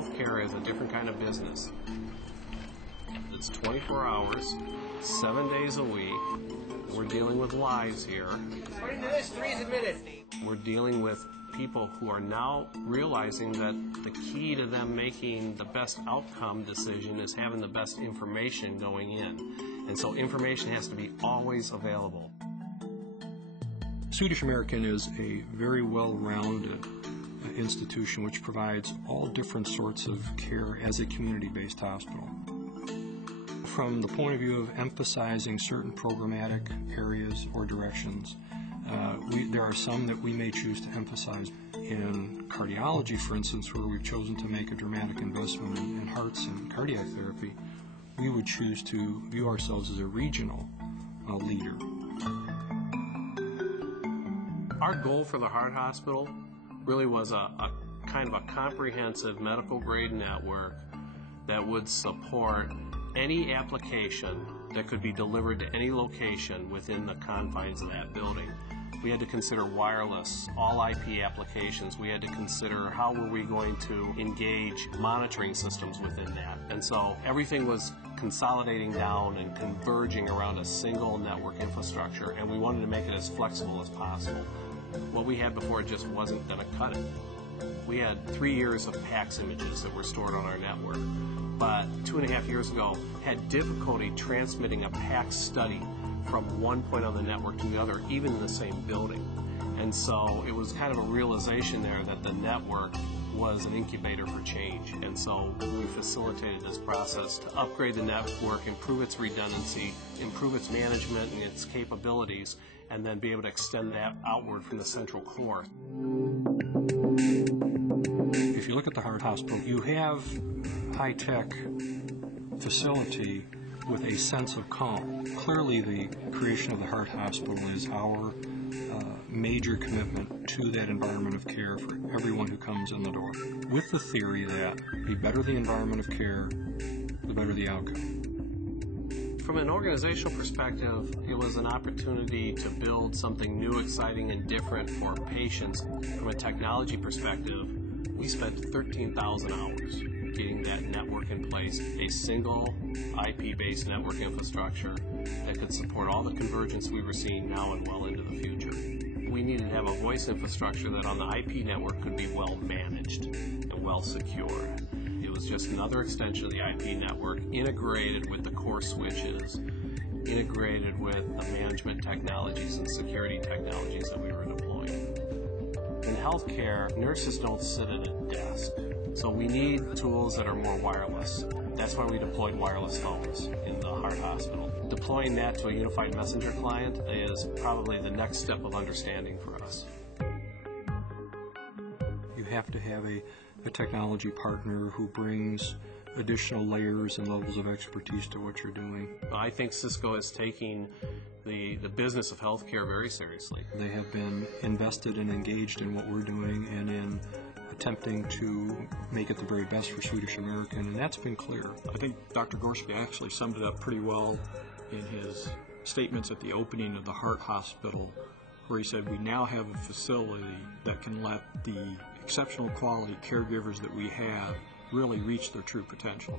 healthcare is a different kind of business. It's 24 hours, 7 days a week. We're dealing with lives here. According to this, 3 is admitted. We're dealing with people who are now realizing that the key to them making the best outcome decision is having the best information going in. And so information has to be always available. SwedishAmerican is a very well-rounded institution which provides all different sorts of care as a community-based hospital. From the point of view of emphasizing certain programmatic areas or directions, there are some that we may choose to emphasize. In cardiology, for instance, where we've chosen to make a dramatic investment in hearts and cardiac therapy, we would choose to view ourselves as a regional leader. Our goal for the heart hospital really was a kind of a comprehensive medical grade network that would support any application that could be delivered to any location within the confines of that building. We had to consider wireless, all IP applications. We had to consider how were we going to engage monitoring systems within that. And so everything was consolidating down and converging around a single network infrastructure, and we wanted to make it as flexible as possible. What we had before just wasn't going to cut it. We had 3 years of PACS images that were stored on our network, but 2.5 years ago had difficulty transmitting a PACS study from one point on the network to the other, even in the same building. And so it was kind of a realization there that the network was an incubator for change. And so we facilitated this process to upgrade the network, improve its redundancy, improve its management and its capabilities, and then be able to extend that outward from the central core. If you look at the heart hospital, you have high-tech facility with a sense of calm. Clearly, the creation of the heart hospital is our major commitment to that environment of care for everyone who comes in the door, with the theory that the better the environment of care, the better the outcome. From an organizational perspective, it was an opportunity to build something new, exciting, and different for patients. From a technology perspective, we spent 13,000 hours getting that network in place, a single IP-based network infrastructure that could support all the convergence we were seeing now and well into the future. We needed to have a voice infrastructure that on the IP network could be well managed and well secured. It was just another extension of the IP network, integrated with the core switches, integrated with the management technologies and security technologies that we were deploying. In healthcare, nurses don't sit at a desk, so we need tools that are more wireless. That's why we deployed wireless phones in the heart hospital. Deploying that to a unified messenger client is probably the next step of understanding for us. You have to have a technology partner who brings additional layers and levels of expertise to what you're doing. I think Cisco is taking the business of healthcare very seriously. They have been invested and engaged in what we're doing and in attempting to make it the very best for SwedishAmerican, and that's been clear. I think Dr. Gorski actually summed it up pretty well in his statements at the opening of the heart hospital, where he said we now have a facility that can let the exceptional quality caregivers that we have really reach their true potential.